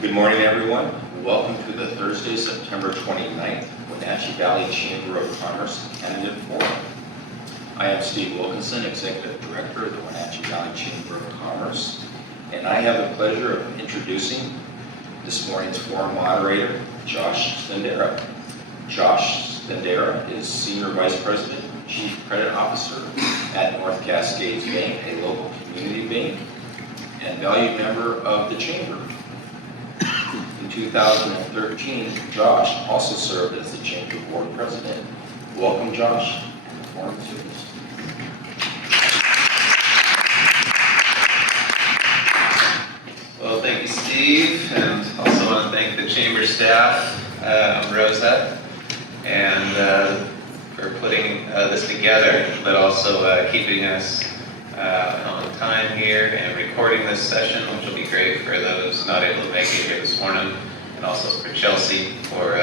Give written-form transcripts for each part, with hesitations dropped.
Good morning, everyone. Welcome to the Thursday, September 29th Wenatchee Valley Chamber of Commerce Candidate Forum. I am Steve Wilkinson, Executive Director of the Wenatchee Valley Chamber of Commerce, and I have the pleasure of introducing this morning's forum moderator, Josh Stendera. Josh Stendera is Senior Vice President, Chief Credit Officer at North Cascades Bank, a local community bank, and valued member of the Chamber. In 2013, Josh also served as the Chamber Board President. Welcome, Josh. The forum is yours. Well, thank you, Steve, and also want to thank the Chamber staff, Rosa, and for putting this together, but also keeping us on time here and recording this session, which will be great for those not able to make it here this morning, and also for Chelsea for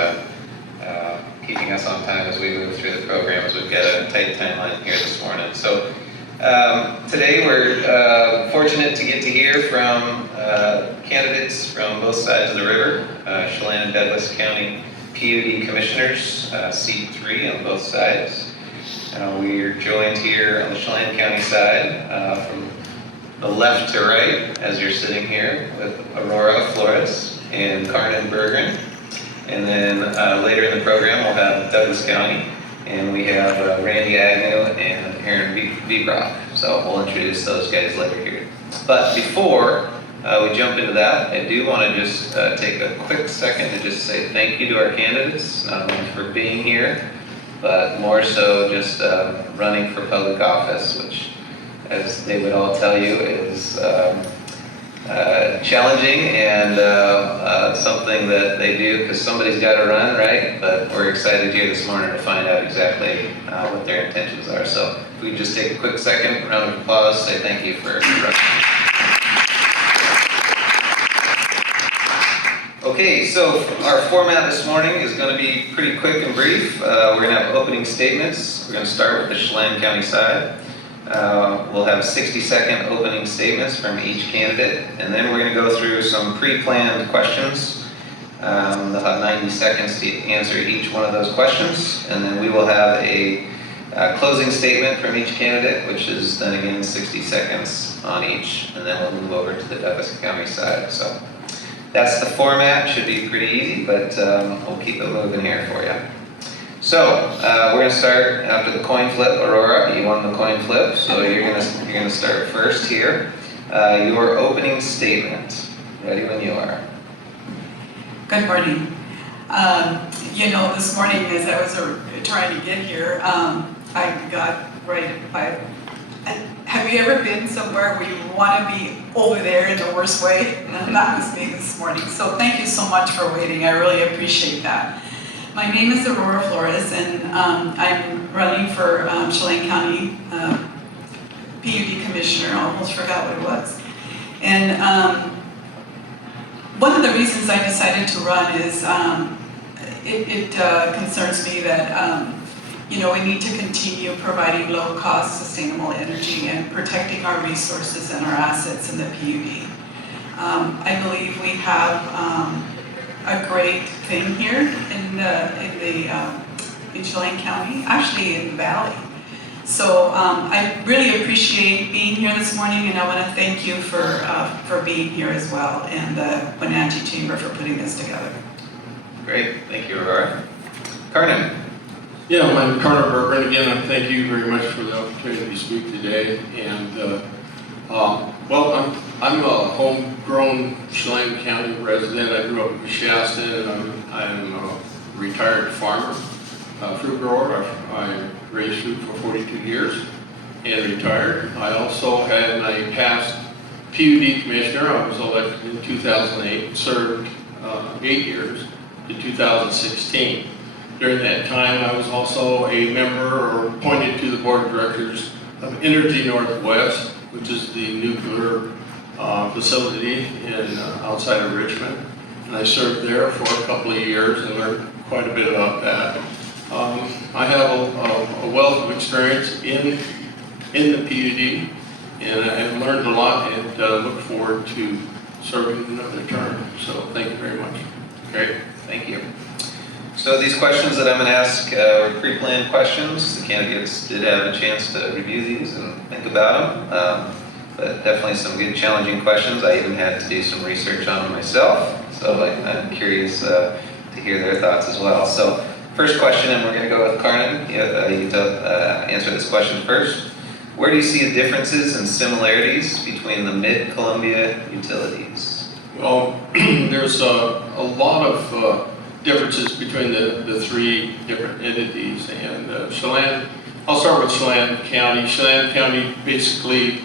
keeping us on time as we move through the program, as we've got a tight timeline here this morning. So today we're fortunate to get to hear from candidates from both sides of the river, Chelan and Douglas County PUD Commissioners, seat 3 on both sides. We're joined here on the Chelan County side from the left to right, as you're sitting here, with Aurora Flores and Carmen Bergren. And then later in the program, we'll have Douglas County, and we have Randy Agnew and Aaron Vibrock. So we'll introduce those guys later here. But before we jump into that, I do want to just take a quick second to just say thank you to our candidates, not only for being here, but more so just running for public office, which, as they would all tell you, is challenging and something that they do because somebody's got to run, right? But we're excited here this morning to find out exactly what their intentions are. So if we just take a quick second, round of applause, say thank you for running. Okay, so our format this morning is going to be pretty quick and brief. We're going to have opening statements. We're going to start with the Chelan County side. We'll have 60-second opening statements from each candidate, and then we're going to go through some pre-planned questions. They'll have 90 seconds to answer each one of those questions, and then we will have a closing statement from each candidate, which is then again 60 seconds on each, and then we'll move over to the Douglas County side. So that's the format. Should be pretty easy, but we'll keep it moving here for you. So we're going to start after the coin flip. Aurora, you won the coin flip, so you're going to start first here. Your opening statement. Ready when you are. Good morning. This morning as I was trying to get here, I got right by. Have you ever been somewhere where you want to be over there in the worst way? And that was me this morning. So thank you so much for waiting. I really appreciate that. My name is Aurora Flores, and I'm running for Chelan County PUD Commissioner. I almost forgot what it was. And one of the reasons I decided to run is it concerns me that we need to continue providing low-cost, sustainable energy and protecting our resources and our assets in the PUD. I believe we have a great thing here in Chelan County, actually in the Valley. So I really appreciate being here this morning, and I want to thank you for being here as well, and the Wenatchee Chamber for putting this together. Great, thank you, Aurora. Carmen. Yeah, I'm Carmen Bergren again. And thank you very much for the opportunity to speak today. And I'm a homegrown Chelan County resident. I grew up in Shasta, and I'm a retired farmer, fruit grower. I raised fruit for 42 years and retired. I also had my past PUD Commissioner. I was elected in 2008, served 8 years to 2016. During that time, I was also a member or appointed to the Board of Directors of Energy Northwest, which is the nuclear facility outside of Richmond. And I served there for a couple of years and learned quite a bit about that. I have a wealth of experience in the PUD, and I've learned a lot and look forward to serving another term. So thank you very much. Great, thank you. So these questions that I'm going to ask were pre-planned questions. The candidates did have a chance to review these and think about them, but definitely some good challenging questions. I even had to do some research on them myself, so I'm curious to hear their thoughts as well. So first question, and we're going to go with Carmen. You get to answer this question first. Where do you see the differences and similarities between the Mid-Columbia utilities? Well, there's a lot of differences between the three different entities, and I'll start with Chelan County. Chelan County basically,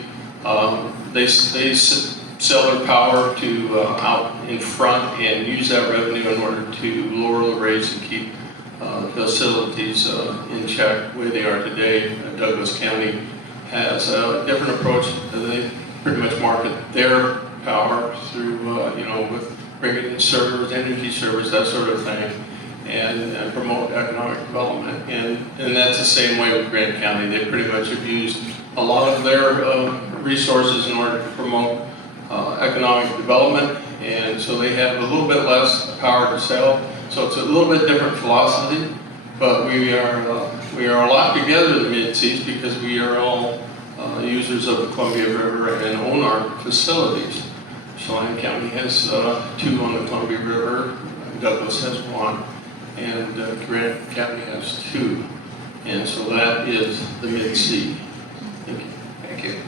they sell their power to out in front and use that revenue in order to lower the rates and keep facilities in check the way they are today. Douglas County has a different approach. They pretty much market their power through, with bringing in servers, energy servers, that sort of thing, and promote economic development. And that's the same way with Grant County. They pretty much have used a lot of their resources in order to promote economic development, and so they have a little bit less power to sell. So it's a little bit different philosophy, but we are a lot together in the Mid-Seas because we are all users of the Columbia River and own our facilities. Chelan County has 2 on the Columbia River, Douglas has 1, and Grant County has 2. And so that is the Mid-Sea. Thank you. Thank you.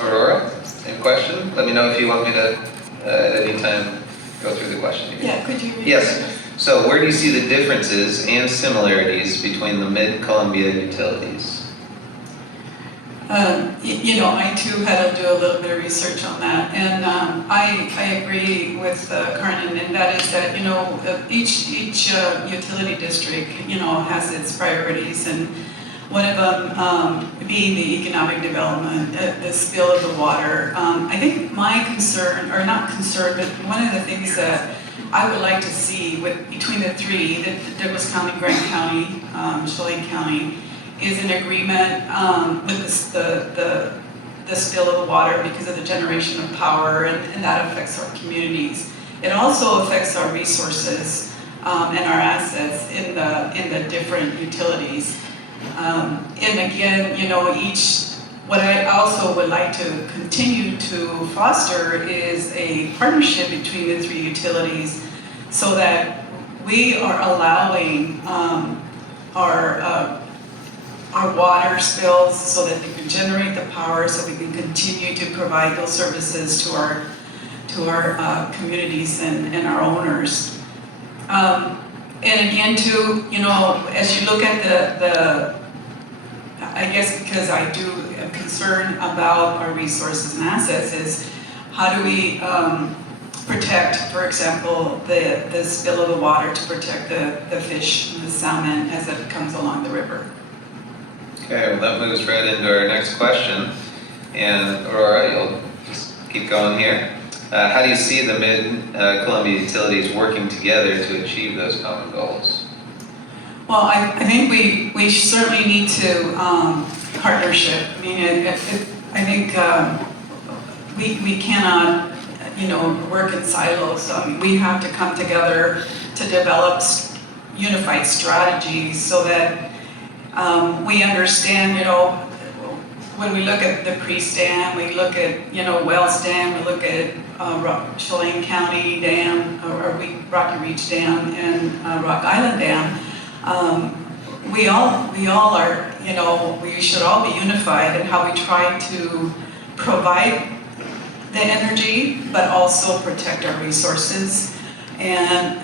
Aurora, same question. Let me know if you want me to, at any time, go through the question again. Yeah, could you repeat? Yes. So where do you see the differences and similarities between the Mid-Columbia utilities? I too had to do a little bit of research on that, and I agree with Carmen, and that is that each utility district has its priorities, and one of them being the economic development, the spill of the water. I think my concern, or not concern, but one of the things that I would like to see between the three, the Douglas County, Grant County, Chelan County, is an agreement with the spill of the water because of the generation of power, and that affects our communities. It also affects our resources and our assets in the different utilities. And again, what I also would like to continue to foster is a partnership between the three utilities so that we are allowing our water spills so that they can generate the power so we can continue to provide those services to our communities and our owners. And again, too, as you look at the I guess because I am concerned about our resources and assets, is how do we protect, for example, the spill of the water to protect the fish and the salmon as it comes along the river. Okay, well that moves right into our next question. And Aurora, you'll just keep going here. How do you see the Mid-Columbia utilities working together to achieve those common goals? Well, I think we certainly need to partnership. I mean, I think we cannot, work in silos. We have to come together to develop unified strategies so that we understand, when we look at the Priest Dam, we look at, Wells Dam, we look at Chelan County Dam, or Rocky Reach Dam, and Rock Island Dam. We all are, we should all be unified in how we try to provide the energy, but also protect our resources and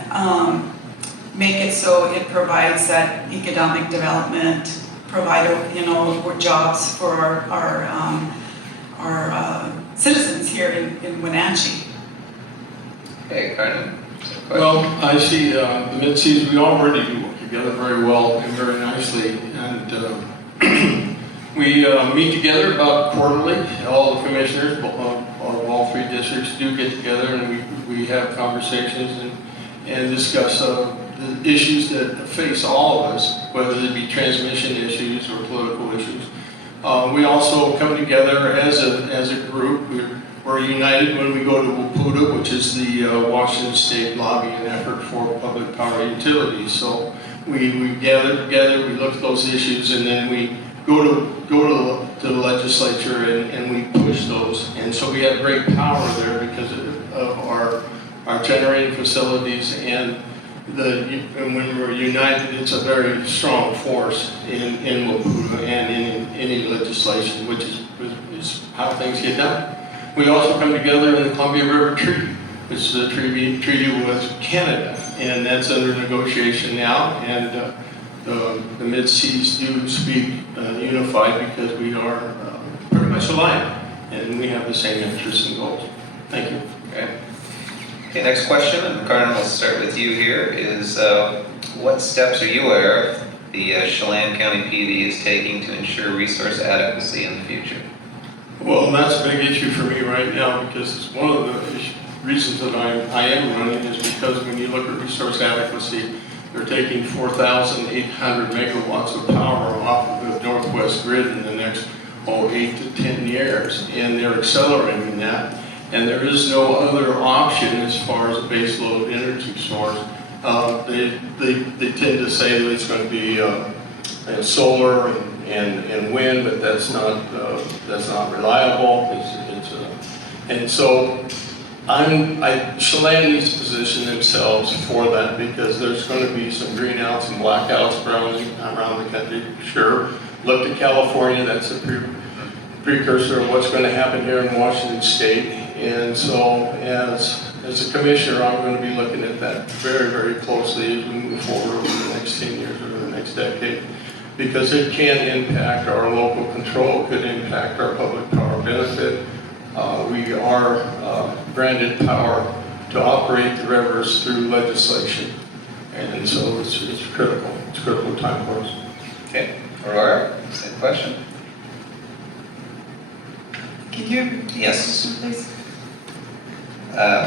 make it so it provides that economic development, provide more jobs for our citizens here in Wenatchee. Okay, Carmen. Well, I see the Mid-Seas, we already do work together very well and very nicely, and we meet together about quarterly. All the commissioners of all three districts do get together, and we have conversations and discuss the issues that face all of us, whether they be transmission issues or political issues. We also come together as a group. We're we're united when we go to WPUDA, which is the Washington State lobbying effort for public power utilities. So we gather together, we look at those issues, and then we go to the legislature and we push those. And so we have great power there because of our generating facilities, and when we're united, it's a very strong force in WPUDA and in any legislation, which is how things get done. We also come together in the Columbia River Treaty, which is a treaty with Canada, and that's under negotiation now. And the Mid-Seas do speak unified because we are pretty much aligned, and we have the same interests and goals. Thank you. Okay, next question, and Cardinal, we'll start with you here, is what steps are you aware of the Chelan County PUD is taking to ensure resource adequacy in the future? Well, that's a big issue for me right now, because one of the reasons that I am running is because when you look at resource adequacy, they're taking 4,800 megawatts of power off of the Northwest grid in the next 8 to 10 years, and they're accelerating that. And there is no other option as far as a base load energy source. They tend to say that it's going to be solar and wind, but that's not reliable. And so Chelan needs to position themselves for that, because there's going to be some greenouts and blackouts around the country. Sure, look to California. That's a precursor of what's going to happen here in Washington State. And so as a commissioner, I'm going to be looking at that very, very closely as we move forward over the next 10 years or the next decade, because it can impact our local control, it could impact our public power benefit. We are granted power to operate the rivers through legislation, and so it's critical. It's a critical time for us. Okay, Aurora, same question. Can you repeat the Yes. question, please?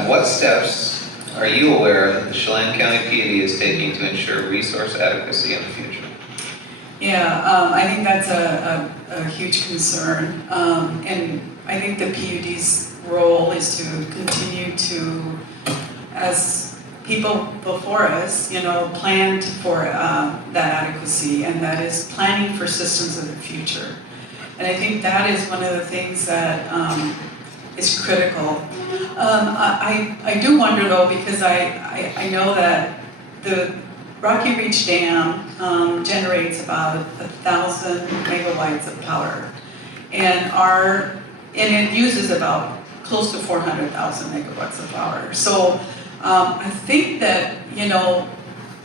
What steps are you aware of that the Chelan County PUD is taking to ensure resource adequacy in the future? Yeah, I think that's a huge concern. And I think the PUD's role is to continue to, as people before us, planned for that adequacy, and that is planning for systems of the future. And I think that is one of the things that is critical. I do wonder though, because I know that the Rocky Reach Dam generates about 1,000 megawatts of power, and it uses about close to 400,000 megawatts of power. So I think that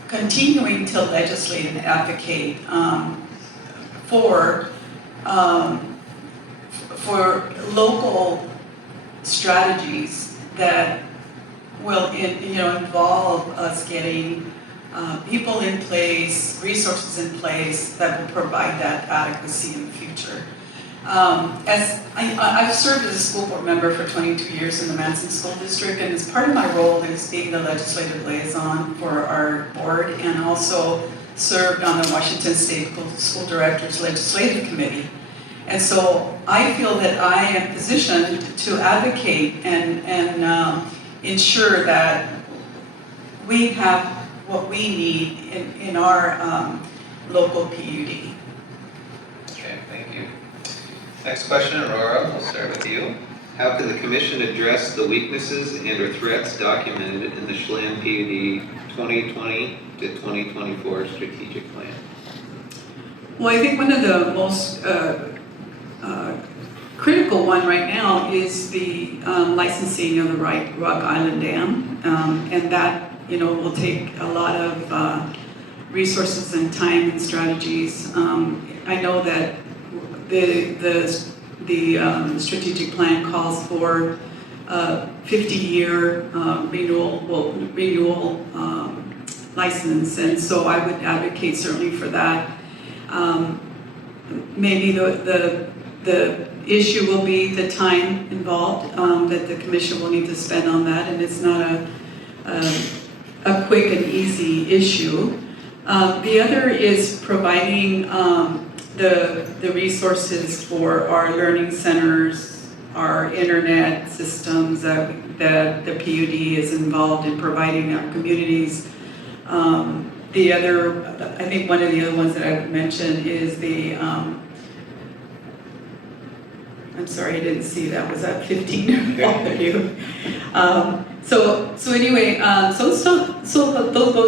continuing to legislate and advocate for local strategies that will involve us getting people in place, resources in place that will provide that adequacy in the future. As I've served as a school board member for 22 years in the Manson School District, and as part of my role is being the legislative liaison for our board, and also served on the Washington State School Directors Legislative Committee. And so I feel that I am positioned to advocate and ensure that we have what we need in our local PUD. Okay, thank you. Next question, Aurora, we'll start with you. How can the Commission address the weaknesses and/or threats documented in the Chelan PUD 2020 to 2024 strategic plan? Well, I think one of the most critical one right now is the licensing of the Rock Island Dam, and that will take a lot of resources and time and strategies. I know that the strategic plan calls for 50-year renewal license, and so I would advocate certainly for that. Maybe the issue will be the time involved that the Commission will need to spend on that, and it's not a quick and easy issue. The other is providing the resources for our learning centers, our internet systems that the PUD is involved in providing our communities. The other, I think one of the other ones that I would mention is the, I'm sorry, I didn't see that. Was that 15? All of you. So anyway, so those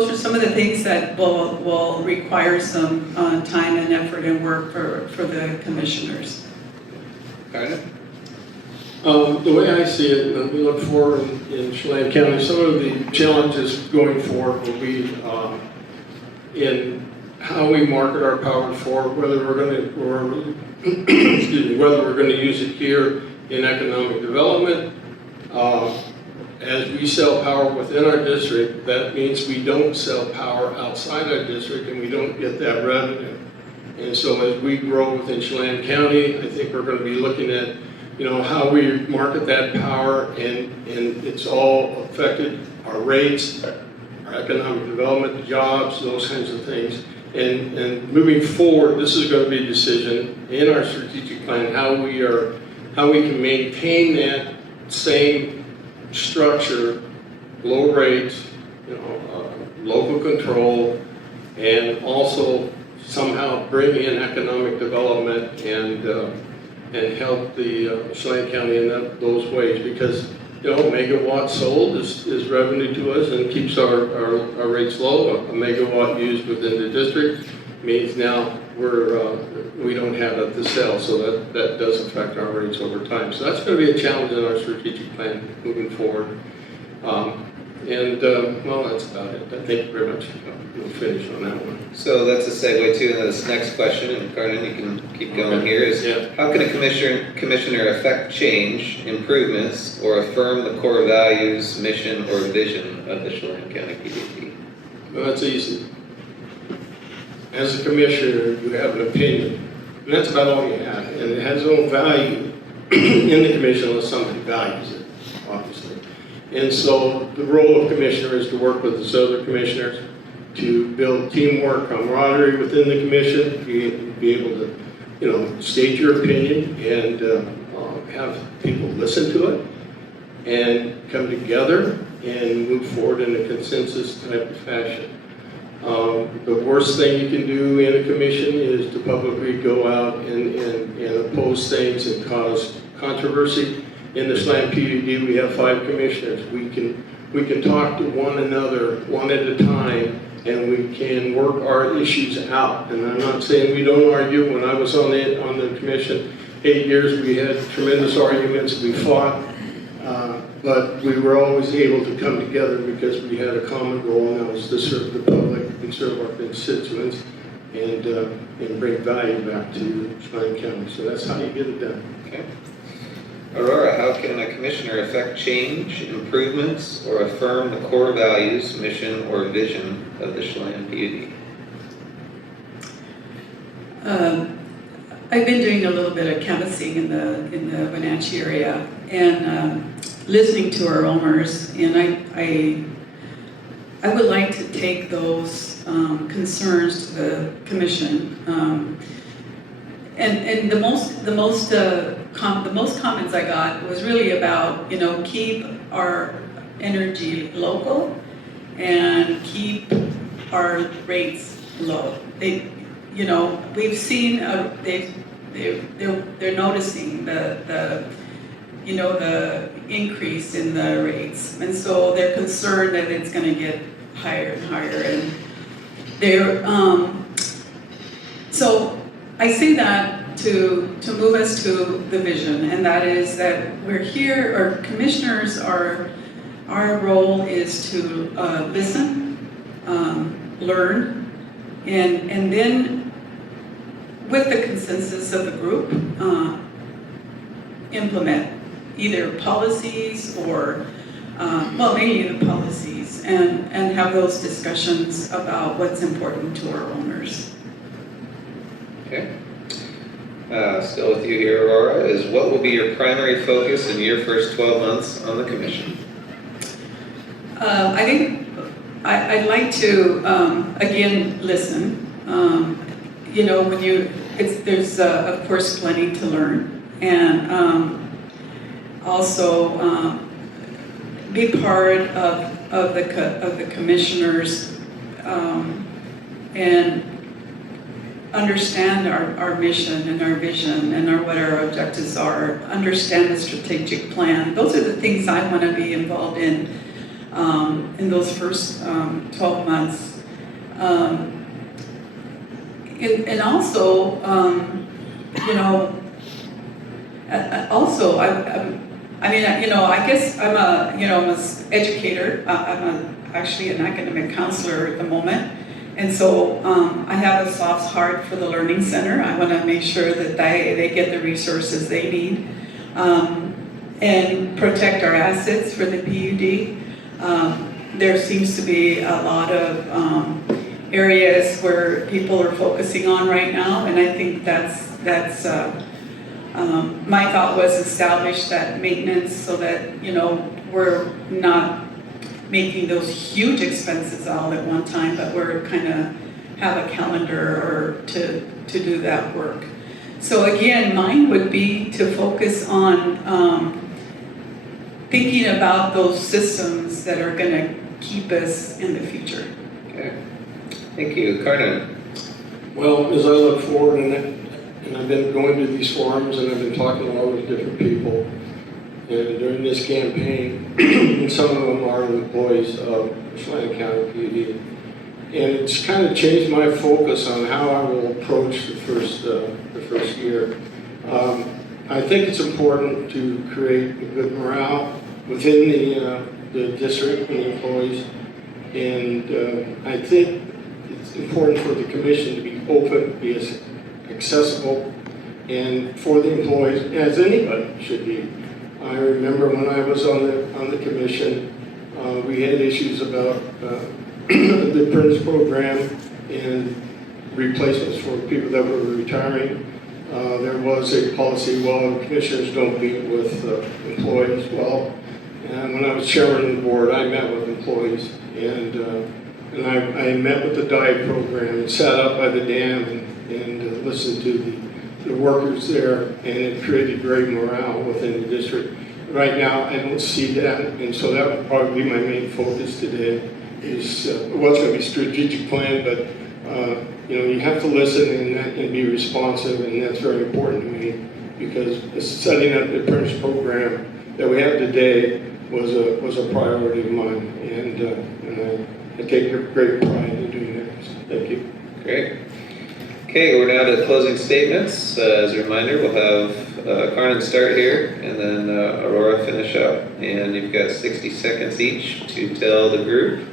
are some of the things that will require some time and effort and work for the commissioners. Carter? The way I see it, and we look forward in Chelan County, some of the challenges going forward will be in how we market our power forward, whether we're going to, excuse me, whether we're going to use it here in economic development. As we sell power within our district, that means we don't sell power outside our district and we don't get that revenue. And so as we grow within Chelan County, I think we're going to be looking at, you know, how we market that power, and it's all affected our rates, our economic development, jobs, those kinds of things. And moving forward, this is going to be a decision in our strategic plan how we can maintain that same structure, low rates, you know, local control, and also somehow bring in economic development and help the Chelan County in those ways, because you know, megawatts sold is revenue to us and keeps our rates low. A megawatt used within the district means now we don't have it to sell, so that does affect our rates over time. So that's going to be a challenge in our strategic plan moving forward. Well, that's about it. Thank you very much. We'll finish on that one. So that's a segue to this next question, and Carmen, you can keep going here, is how can a commissioner affect change, improvements, or affirm the core values, mission, or vision of the Chelan County PUD? Well, that's easy. As a commissioner, you have an opinion, and that's about all you have, and it has no value in the commission unless somebody values it, obviously. And so the role of commissioner is to work with the other commissioners to build teamwork, camaraderie within the commission, be able to, you know, state your opinion and have people listen to it and come together and move forward in a consensus type of fashion. The worst thing you can do in a commission is to publicly go out and oppose things and cause controversy. In the Chelan PUD, we have 5 commissioners. We can talk to one another one at a time, and we can work our issues out. And I'm not saying we don't argue. When I was on the commission 8 years, we had tremendous arguments. We fought, but we were always able to come together because we had a common goal, and that was to serve the public and serve our constituents and bring value back to Chelan County. So that's how you get it done. Okay. Aurora, how can a commissioner affect change, improvements, or affirm the core values, mission, or vision of the Chelan PUD? I've been doing a little bit of canvassing in the Wenatchee area and listening to our owners, and I would like to take those concerns to the commission. And the most comments I got was really about, you know, keep our energy local and keep our rates low. They, you know, we've seen they're noticing the you know, the increase in the rates, and so they're concerned that it's going to get higher and higher, and they're so. I say that to move us to the vision, and that is that we're here, our commissioners our role is to listen, learn, and then with the consensus of the group, implement either policies or, well, mainly the policies, and have those discussions about what's important to our owners. Okay. Still with you here, Aurora, is what will be your primary focus in your first 12 months on the commission? I think I'd like to, again, listen. You know, there's of course plenty to learn, and also be part of the commissioners and understand our mission and our vision and what our objectives are, understand the strategic plan. Those are the things I want to be involved in those first 12 months. And also, you know, also, I mean, you know, I guess I'm an educator. I'm actually an academic counselor at the moment. And so I have a soft heart for the Learning Center. I want to make sure that they get the resources they need and protect our assets for the PUD. There seems to be a lot of areas where people are focusing on right now, and I think that's my thought was establish that maintenance so that, you know, we're not making those huge expenses all at one time, but we're kind of have a calendar or to do that work. So again, mine would be to focus on thinking about those systems that are going to keep us in the future. Okay. Thank you. Carden? Well, as I look forward, and I've been going to these forums and I've been talking to a lot of different people, and during this campaign, and some of them are employees of Chelan County PUD, and it's kind of changed my focus on how I will approach the first year. I think it's important to create a good morale within the district and the employees, and I think it's important for the commission to be open, be as accessible, and for the employees, as anybody should be. I remember when I was on the commission, we had issues about the apprentice program and replacements for people that were retiring. There was a policy, well, commissioners don't meet with employees. Well, and when I was chairman of the board, I met with employees, and I met with the diet program and sat up by the dam and listened to the workers there, and it created great morale within the district. Right now, I don't see that, and so that would probably be my main focus today, is what's going to be strategic plan, but you know, you have to listen and be responsive, and that's very important to me, because setting up the apprentice program that we have today was a priority of mine, and I take great pride in doing that. So, thank you. Great. Okay, we're now to closing statements. As a reminder, we'll have Carmen start here, and then Aurora finish up. And you've got 60 seconds each to tell the group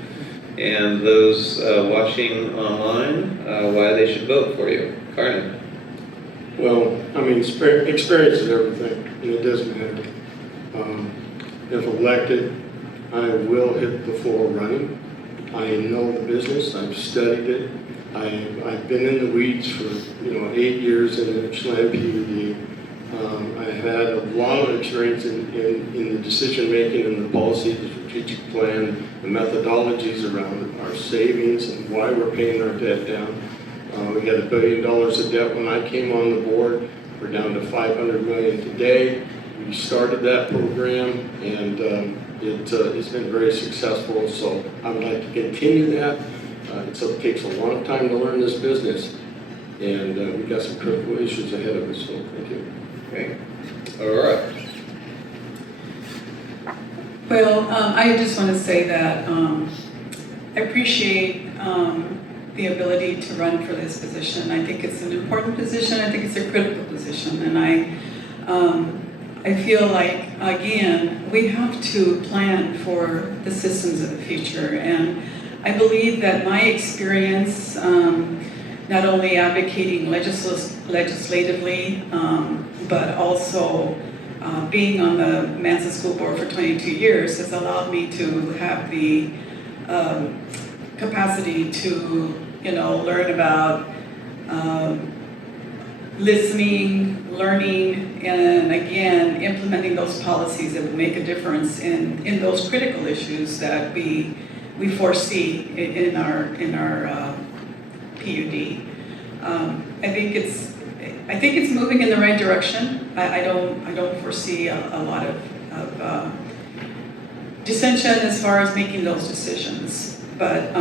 and those watching online why they should vote for you. Carmen. Well, I mean, experience is everything, and it doesn't matter. If elected, I will hit the floor running. I know the business. I've studied it. I've been in the weeds for 8 years in the Chelan PUD. I've had a lot of experience in the decision making and the policy, the strategic plan, the methodologies around our savings and why we're paying our debt down. We had $1 billion of debt when I came on the board. We're down to $500 million today. We started that program, and it's been very successful. So I would like to continue that. It takes a long time to learn this business, and we've got some critical issues ahead of us, so thank you. Okay. Aurora. Well, I just want to say that I appreciate the ability to run for this position. I think it's an important position. I think it's a critical position, and I feel like, again, we have to plan for the systems of the future, and I believe that my experience, not only advocating legislatively, but also being on the Manson School Board for 22 years has allowed me to have the capacity to, learn about listening, learning, and again, implementing those policies that will make a difference in those critical issues that we foresee in our PUD. I think it's moving in the right direction. I don't foresee a lot of of dissension as far as making those decisions. But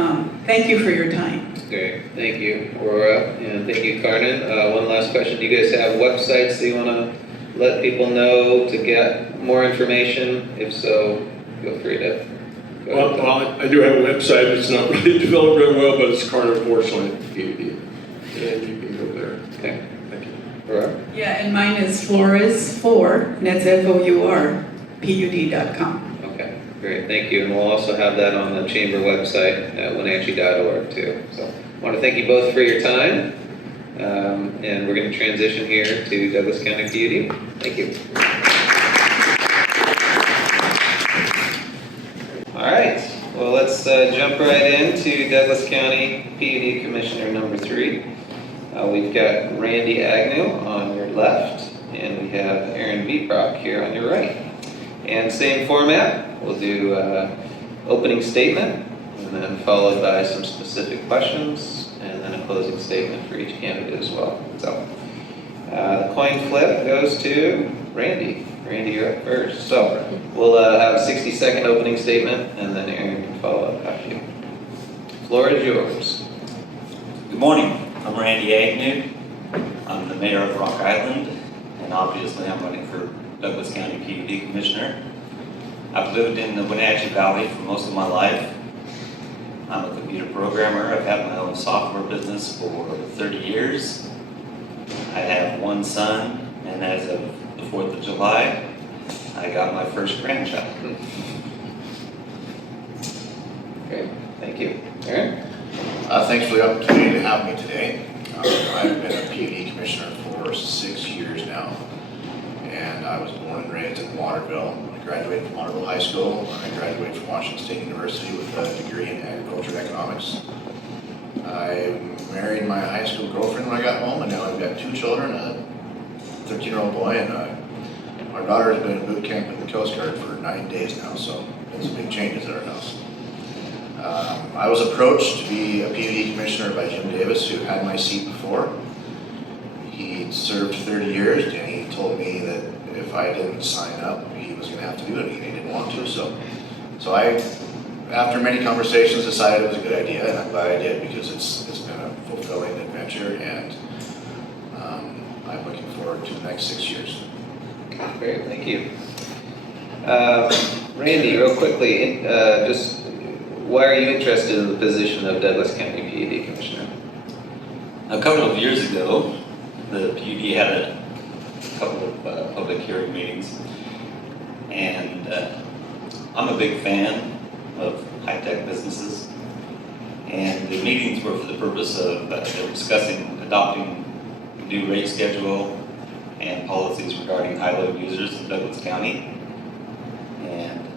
thank you for your time. Great, thank you, Aurora, and thank you, Carmen. One last question, do you guys have websites that you want to let people know to get more information? If so, feel free to go ahead. Well, I do have a website. It's not really developed very well, but it's Carter Porcelain PUD, and you can go there. Okay, Thank you. Aurora? Yeah, and mine is Flores4, and that's F-O-U-R, PUD.com. Okay, great, thank you. And we'll also have that on the chamber website at wenatchee.org too. So I want to thank you both for your time. And we're going to transition here to Douglas County PUD. Thank you. All right, well, let's jump right into Douglas County PUD Commissioner number 3. We've got Randy Agnew on your left, and we have Aaron Beeprock here on your right. And same format, we'll do opening statement, and then followed by some specific questions, and then a closing statement for each candidate as well. So the coin flip goes to Randy. Randy, you're up first. So we'll have a 60-second opening statement, and then Aaron can follow up after you. Floor is yours. Good morning. I'm Randy Agnew. I'm the mayor of Rock Island, and obviously I'm running for Douglas County PUD Commissioner. I've lived in the Wenatchee Valley for most of my life. I'm a computer programmer. I've had my own software business for 30 years. I have one son, and as of the 4th of July, I got my first grandchild. Okay, thank you. Aaron? Thanks for the opportunity to have me today. I've been a PUD Commissioner for 6 years now, and I was born and raised in Waterville. I graduated from Waterville High School. I graduated from Washington State University with a degree in agriculture economics. I married my high school girlfriend when I got home, and now I've got 2 children, a 13-year-old boy, and our daughter has been in boot camp at the Coast Guard for 9 days now, so there's some big changes at our house. I was approached to be a PUD Commissioner by Jim Davis, who had my seat before. He served 30 years, and he told me that if I didn't sign up, he was going to have to do it, and he didn't want to. So I, after many conversations, decided it was a good idea, and I'm glad I did, because it's been a fulfilling adventure, and I'm looking forward to the next 6 years. Great, thank you. Randy, real quickly, just why are you interested in the position of Douglas County PUD Commissioner? A couple of years ago, the PUD had a couple of public hearing meetings, and I'm a big fan of high-tech businesses, and the meetings were for the purpose of discussing adopting a new rate schedule and policies regarding high-load users in Douglas County. And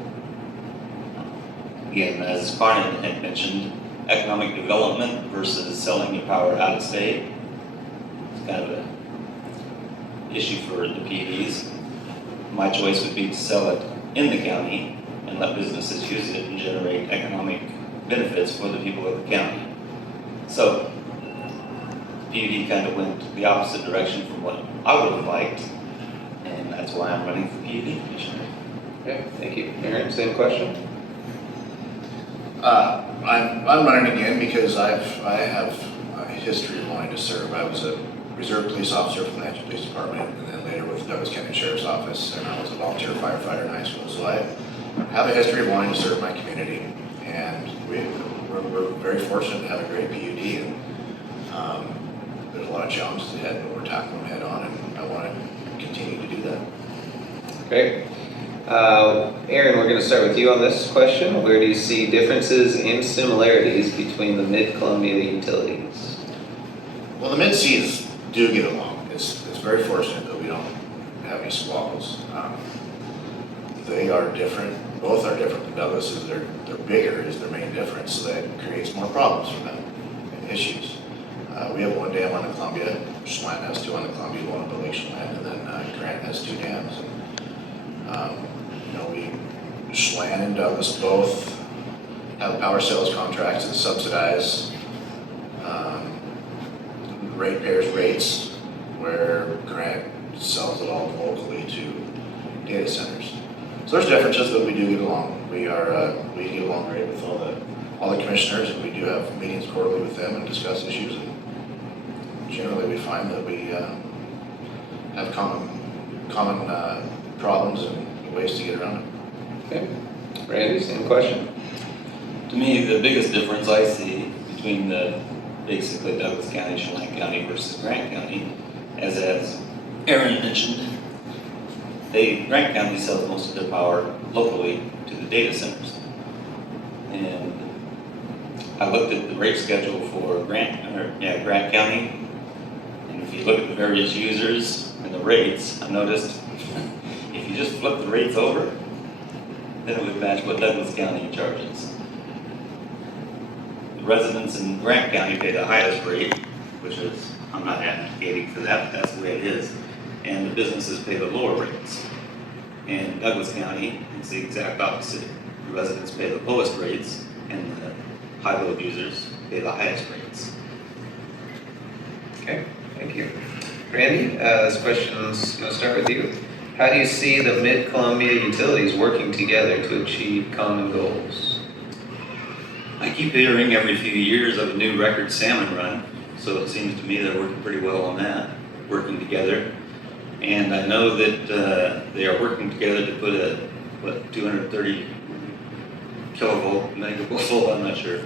again, as Carmen had mentioned, economic development versus selling your power out of state. It's kind of an issue for the PUDs. My choice would be to sell it in the county and let businesses use it and generate economic benefits for the people of the county. So PUD kind of went the opposite direction from what I would have liked, and that's why I'm running for PUD Commissioner. Okay, thank you. Aaron, same question? I'm running again because I have a history of wanting to serve. I was a reserve police officer for the Wenatchee Police Department, and then later with the Douglas County Sheriff's Office, and I was a volunteer firefighter in high school. So I have a history of wanting to serve my community, and we're very fortunate to have a great PUD, and there's a lot of challenges ahead, but we're tackling them head on, and I want to continue to do that. Great. Aaron, we're going to start with you on this question. Where do you see differences and similarities between the Mid-Columbia utilities? Well, the mid-seas do get along. It's very fortunate that we don't have any squabbles. They are different. Both are different. The Douglas is they're bigger is their main difference, so that creates more problems for them and issues. We have 1 dam on the Columbia. Chelan has 2 on the Columbia, 1 on the Lake Chelan, and then Grant has 2 dams. Chelan and Douglas both have power sales contracts that subsidize ratepayers' rates, where Grant sells it all locally to data centers. So there's differences, but we do get along. We get along great with all the commissioners, and we do have meetings quarterly with them and discuss issues. And generally, we find that we have common problems and ways to get around it. Okay. Randy, same question. To me, the biggest difference I see between basically Douglas County, Chelan County versus Grant County, as Aaron mentioned, Grant County sells most of their power locally to the data centers. And I looked at the rate schedule for Grant County, and if you look at the various users and the rates, I noticed if you just flip the rates over, then it would match what Douglas County charges. The residents in Grant County pay the highest rate, which is, I'm not advocating for that, but that's the way it is. And the businesses pay the lower rates. In Douglas County, it's the exact opposite. The residents pay the lowest rates, and the high-load users pay the highest rates. Okay, thank you. Randy, this question's going to start with you. How do you see the Mid-Columbia utilities working together to achieve common goals? I keep hearing every few years of a new record salmon run, so it seems to me they're working pretty well on that, working together. And I know that they are working together to put a, 230 kilovolt, megavolt, I'm not sure,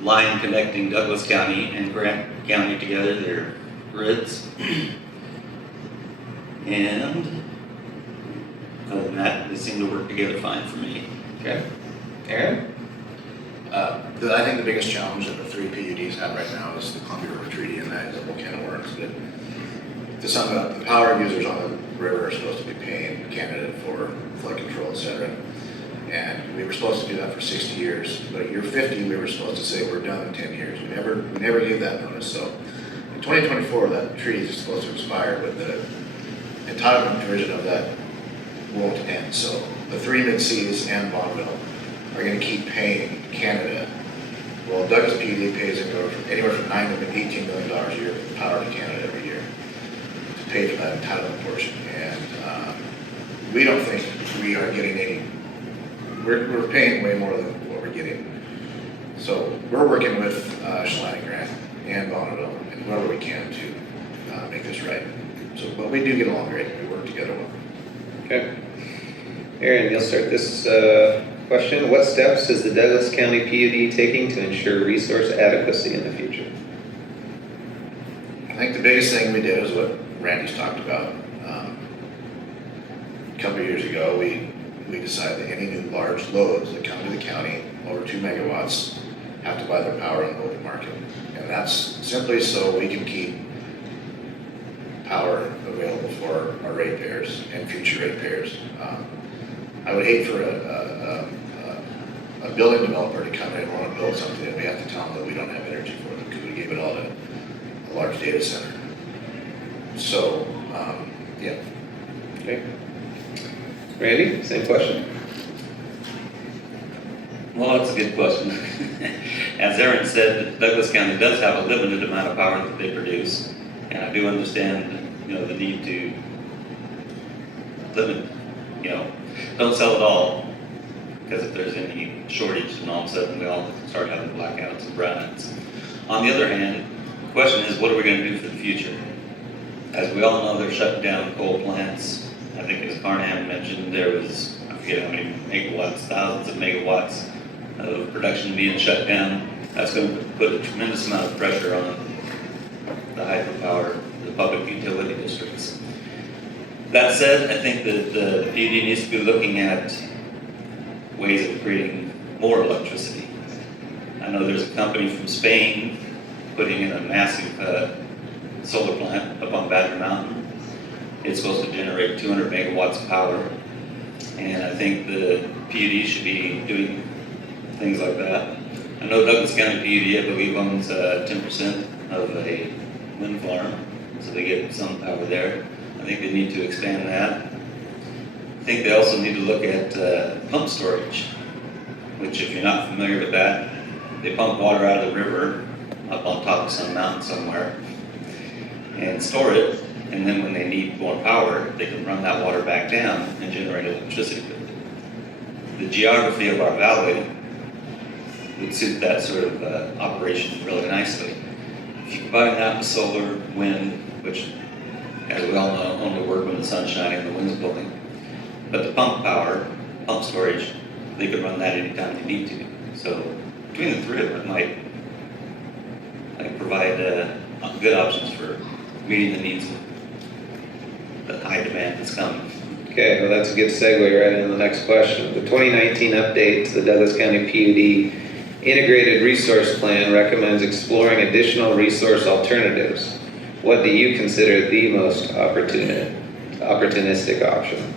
line connecting Douglas County and Grant County together, their grids. And other than that, they seem to work together fine for me. Okay. Aaron? I think the biggest challenge that the three PUDs have right now is the Columbia River Treaty, and that is a whole can of worms. But to sum it up, the power users on the river are supposed to be paying Canada for flood control, et cetera. And we were supposed to do that for 60 years, but at year 50, we were supposed to say we're done in 10 years. We never gave that notice. So in 2024, that treaty is supposed to expire, but the entitlement provision of that won't end. So the three mid-Cs and Bonneville are going to keep paying Canada. Well, Douglas PUD pays anywhere from $9 to $18 million a year for power to Canada every year to pay for that entitlement portion. And we don't think we are getting any. We're paying way more than what we're getting. So we're working with Chelan and Grant and Bonneville and whoever we can to make this right. So, but we do get along great. We work together well. Okay. Aaron, you'll start this question. What steps is the Douglas County PUD taking to ensure resource adequacy in the future? I think the biggest thing we did is what Randy's talked about. A couple of years ago, we decided that any new large loads that come to the county over 2 megawatts have to buy their power on the open market. And that's simply so we can keep power available for our ratepayers and future ratepayers. I would hate for a building developer to come in and want to build something and we have to tell them that we don't have energy for them because we gave it all to a large data center. So, yeah. Okay. Randy, same question. Well, that's a good question. As Aaron said, Douglas County does have a limited amount of power that they produce, and I do understand, the need to limit, don't sell it all, because if there's any shortage, then all of a sudden we all start having blackouts and brownouts. On the other hand, the question is, what are we going to do for the future? As we all know, they're shutting down coal plants. I think as Carnahan mentioned, there was, I forget how many megawatts, thousands of megawatts of production being shut down. That's going to put a tremendous amount of pressure on the hydropower, the public utility districts. That said, I think that the PUD needs to be looking at ways of creating more electricity. I know there's a company from Spain putting in a massive solar plant up on Badger Mountain. It's supposed to generate 200 megawatts of power, and I think the PUD should be doing things like that. I know Douglas County PUD, I believe, owns 10% of a wind farm, so they get some power there. I think they need to expand that. I think they also need to look at pump storage, which, if you're not familiar with that, they pump water out of the river up on top of some mountain somewhere and store it. And then when they need more power, they can run that water back down and generate electricity with it. the geography of our valley would suit that sort of operation really nicely. If you combine that with solar, wind, which, as we all know, only work when the sun's shining and the wind's blowing, but the pump power, pump storage, they could run that anytime they need to. So between the three of them, it might provide good options for meeting the needs of the high demand that's coming. Okay, well, that's a good segue right into the next question. The 2019 update to the Douglas County PUD Integrated Resource Plan recommends exploring additional resource alternatives. What do you consider the most opportunistic option?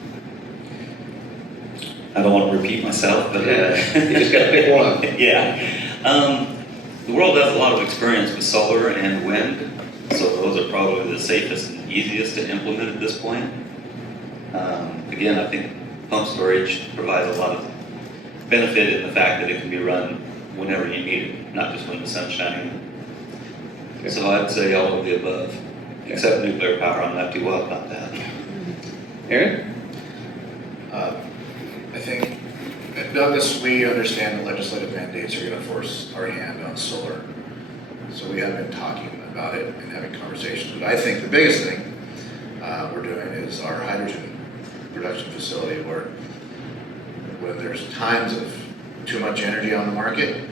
I don't want to repeat myself, but You just gotta pick one. Yeah. The world has a lot of experience with solar and wind, so those are probably the safest and easiest to implement at this point. Again, I think pump storage provides a lot of benefit in the fact that it can be run whenever you need it, not just when the sun's shining. Okay. So I'd say all of the above, except nuclear power. I'm not too well about that. Aaron? I think at Douglas, we understand that legislative mandates are going to force our hand on solar. So we have been talking about it and having conversations. But I think the biggest thing we're doing is our hydrogen production facility, where when there's times of too much energy on the market,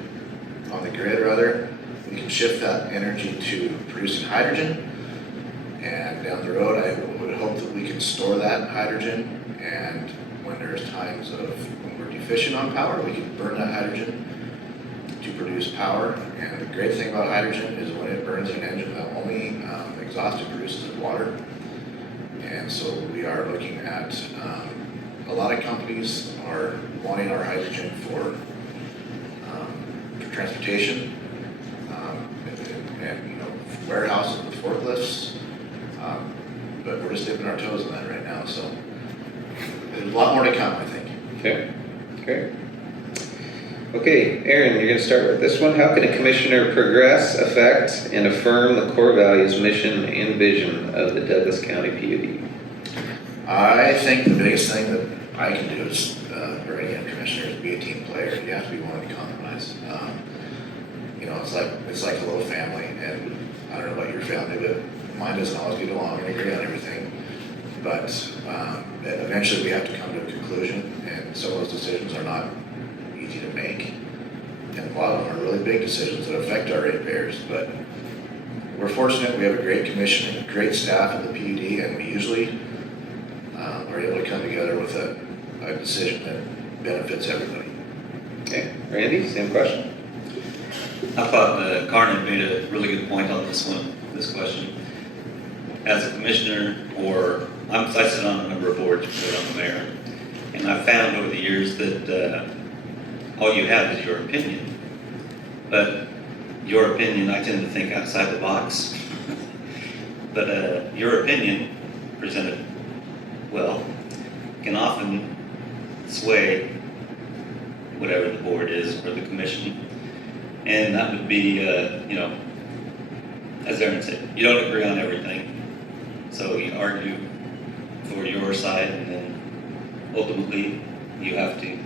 on the grid rather, we can shift that energy to producing hydrogen. And down the road, I would hope that we can store that hydrogen, and when there's times of when we're deficient on power, we can burn that hydrogen to produce power. And the great thing about hydrogen is when it burns in an engine, the only exhaust it produces is water. And so we are looking at, a lot of companies are wanting our hydrogen for transportation, and warehouses with forklifts. But we're just dipping our toes in that right now, so there's a lot more to come, I think. Okay, great. Okay, Aaron, you're going to start with this one. How can a commissioner progress, affect, and affirm the core values, mission, and vision of the Douglas County PUD? I think the biggest thing that I can do is, for any commissioner, is be a team player. You have to be willing to compromise. It's like a little family, and I don't know about your family, but mine doesn't always get along and agree on everything. But eventually we have to come to a conclusion, and some of those decisions are not easy to make. And a lot of them are really big decisions that affect our ratepayers. But we're fortunate, we have a great commission and great staff at the PUD, and we usually are able to come together with a decision that benefits everybody. Okay, Randy, same question. I thought Carmen made a really good point on this question. As a commissioner, I sit on a number of boards, including on the mayor, and I've found over the years that all you have is your opinion. But your opinion, I tend to think outside the box. But your opinion, presented well, can often sway whatever the board is or the commission. And that would be, as Aaron said, you don't agree on everything. So you argue for your side, and then ultimately you have to,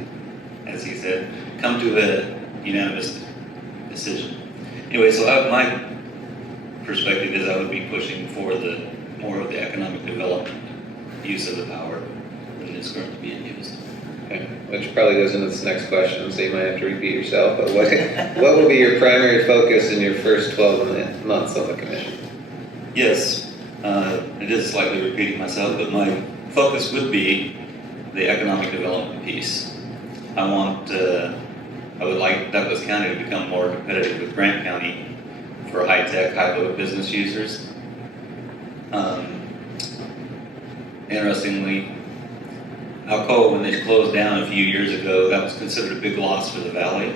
as he said, come to a unanimous decision. Anyway, so my perspective is I would be pushing for more of the economic development use of the power than is currently being used. Okay, which probably goes into this next question, so you might have to repeat yourself, but what will be your primary focus in your first 12 months on the commission? Yes, it is slightly repeating myself, but my focus would be the economic development piece. I would like Douglas County to become more competitive with Grant County for high-tech, high-load business users. Interestingly, Alcoa, when they closed down a few years ago, that was considered a big loss for the valley,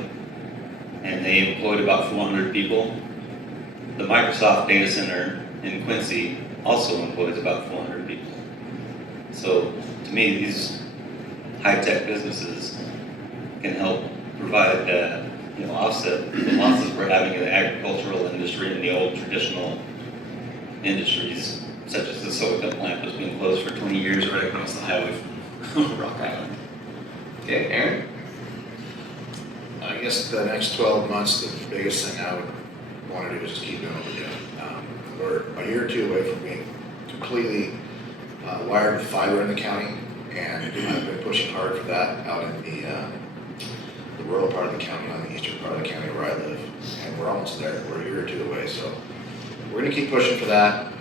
and they employed about 400 people. The Microsoft data center in Quincy also employs about 400 people. So to me, these high-tech businesses can help provide, offset the losses we're having in the agricultural industry and the old traditional industries, such as the silicon plant that's been closed for 20 years right across the highway from Rock Island. Okay, Aaron? I guess the next 12 months, the biggest thing I would want to do is just keep doing what we're doing. We're a year or two away from being completely wired with fiber in the county, and I've been pushing hard for that out in the rural part of the county, on the eastern part of the county where I live, and we're almost there. We're a year or two away, so we're going to keep pushing for that.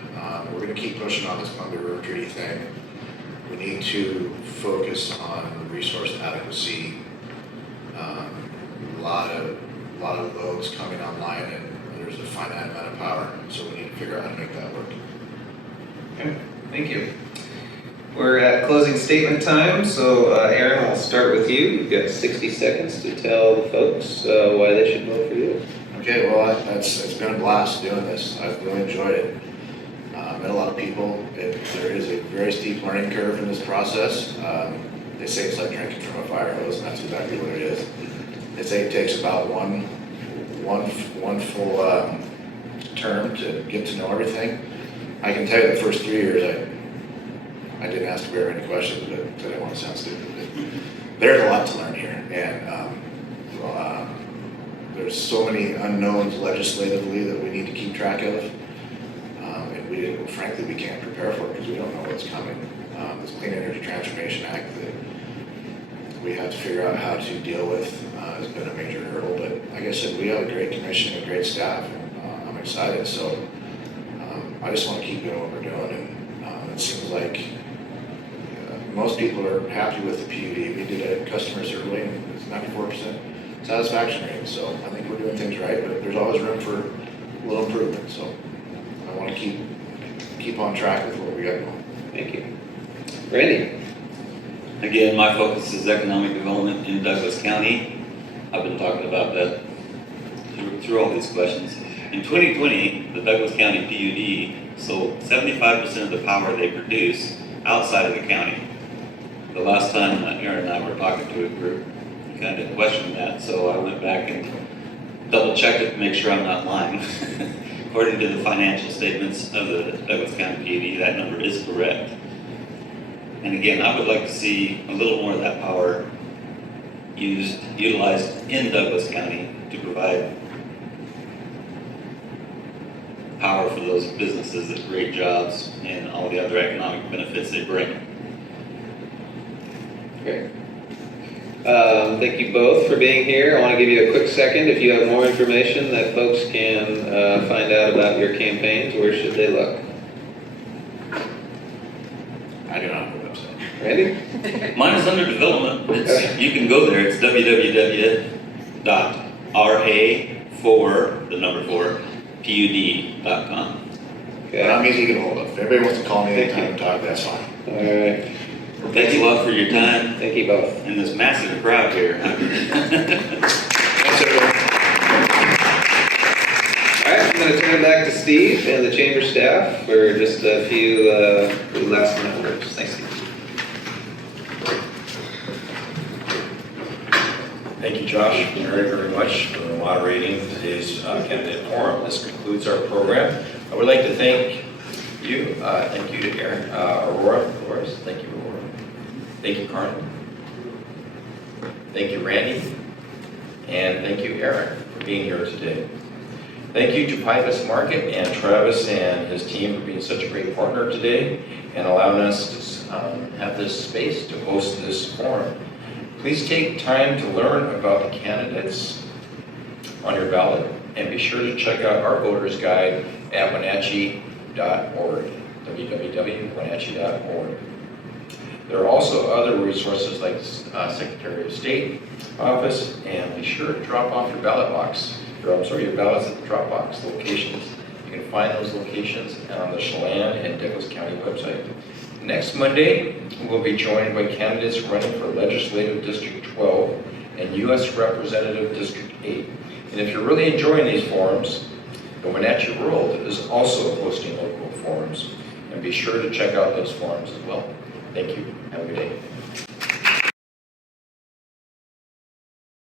We're going to keep pushing on this Columbia River Treaty thing. We need to focus on resource adequacy. A lot of loads coming online, and there's a finite amount of power, so we need to figure out how to make that work. Okay, thank you. We're at closing statement time, so Aaron, I'll start with you. You've got 60 seconds to tell the folks why they should vote for you. Okay, well, it's been a blast doing this. I've really enjoyed it. Met a lot of people. There is a very steep learning curve in this process. They say it's like drinking from a fire hose, and that's exactly what it is. They say it takes about one full term to get to know everything. I can tell you the first 3 years, I didn't ask very many questions, but I didn't want to sound stupid. But there's a lot to learn here, and there's so many unknowns legislatively that we need to keep track of, and frankly, we can't prepare for it because we don't know what's coming. This Clean Energy Transformation Act that we have to figure out how to deal with has been a major hurdle, but like I said, we have a great commission and great staff, and I'm excited, so I just want to keep doing what we're doing, and it seems like most people are happy with the PUD. We did a customer survey, and it's 94% satisfaction rate, so I think we're doing things right, but there's always room for a little improvement, so I want to keep on track with what we got going. Thank you. Randy? Again, my focus is economic development in Douglas County. I've been talking about that through all these questions. In 2020, the Douglas County PUD sold 75% of the power they produce outside of the county. The last time Aaron and I were talking to a group, we kind of questioned that, so I went back and double checked it to make sure I'm not lying. According to the financial statements of the Douglas County PUD, that number is correct. And again, I would like to see a little more of that power utilized in Douglas County to provide power for those businesses that create jobs and all the other economic benefits they bring. Great. Thank you both for being here. I want to give you a quick second. If you have more information that folks can find out about your campaigns, where should they look? I do not have a website. Randy? Mine is under development. You can go there. It's www.ra4pud.com. But I'm easy to get a hold of. If everybody wants to call me anytime and talk, that's fine. All right. Thank you a lot for your time Thank you both. in this massive crowd here. Thanks, everyone. All right, I'm going to turn it back to Steve and the chamber staff for just a few last minute words. Thanks, Steve. Thank you, Josh, very, very much for moderating today's candidate forum. This concludes our program. I would like to thank you. Thank you to Aaron, Aurora, of course. Thank you, Aurora. Thank you, Carmen. Thank you, Randy. And thank you, Aaron, for being here today. Thank you to Pybus Market and Travis and his team for being such a great partner today and allowing us to have this space to host this forum. Please take time to learn about the candidates on your ballot and be sure to check out our voters guide at Wenatchee.org, www.wenatchee.org. There are also other resources like Secretary of State office, and be sure to drop off your ballot box. Your ballots at the drop box locations. You can find those locations on the Chelan and Douglas County website. Next Monday, we'll be joined by candidates running for Legislative District 12 and U.S. Representative District 8. And if you're really enjoying these forums, the Wenatchee World is also hosting local forums. And be sure to check out those forums as well. Thank you. Have a good day.